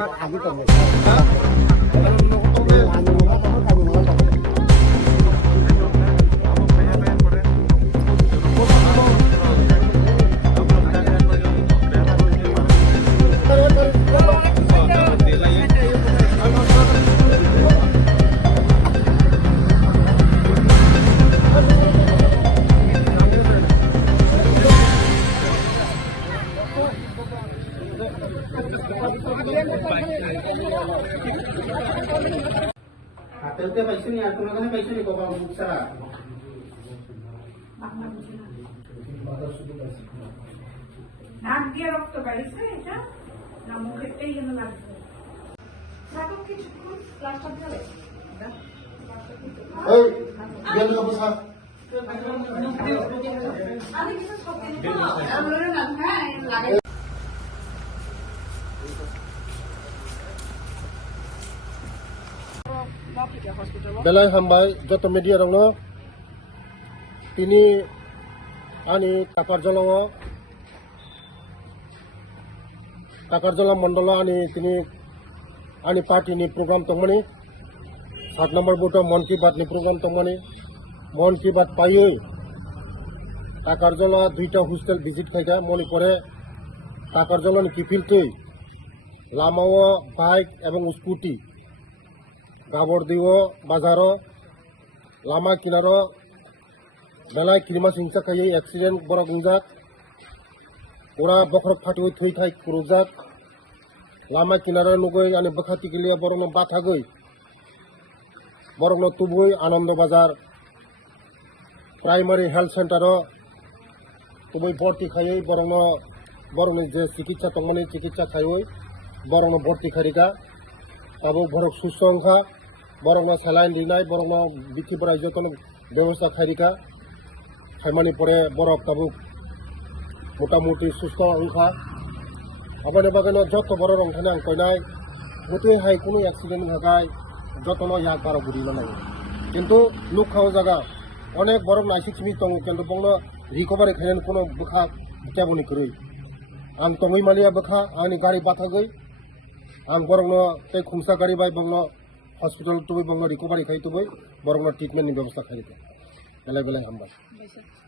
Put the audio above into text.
아직도 못 Ate paisa ni aku nak paisa ni kau bawa buksara. নাক দিয়ে রক্ত বেরিয়েছে এটা না মুখেরটাই যেন লাগছে থাকো কিছুক্ষণ প্লাস্টার দিলে এই গেল না বসা আমি কিছু সব দিন আমরা না হ্যাঁ লাগাই belai hambai joto media rongno tini ani takarjola mandala ani tini ani party ni program tongmani 7 number buto mon ki baat ni program tongmani mon ki baat paioi takarjola duita hostel visit khaida moni pore takarjola ni kifil tui lamao bike ebong scooty গাবর দিব বাজারও লামা কিনারো বেলায় কিরিমা হিংসা খাই accident বড় গুঞ্জাক ওরা বখর ফাটি থই থাই কুরুজাক লামা কিনারে নুগই আনি বখাতি গেলিয়া বরং বাথাগই বরং তুবই আনন্দ বাজার প্রাইমারি হেলথ সেন্টারও তুবই ভর্তি খাই বরং যে চিকিৎসা তংমানি চিকিৎসা খাই বরং ভর্তি খারিকা তাবো বরক সুস্থ অংখা বরং স্যালাইন দিনাই বরং বিথিপরা যতন ব্যবস্থা খারিকা খাইমানি পরে বরক তাবো মোটামুটি সুস্থ অংখা আবার বাগানো যত বড় রংখানে আং কইনাই মতে হাই কোনো অ্যাক্সিডেন্ট হাকাই যতন ইয়াক বারো গুড়িল নাই কিন্তু লুক খাওয়া জায়গা অনেক বড় নাইসিক সিমি দং কিন্তু বংল রিকভারি খাইলেন কোনো বখা কেবনি করি আং তঙই মালিয়া বখা আংনি গাড়ি বাথাগই आं बरंनो ते खुमसा गाड़ी बाय बंगलो हॉस्पिटल तुबै बंगलो रिकवरी खाई तुबै बरंनो ट्रीटमेंट नि व्यवस्था खाई बेले बेले हामबाय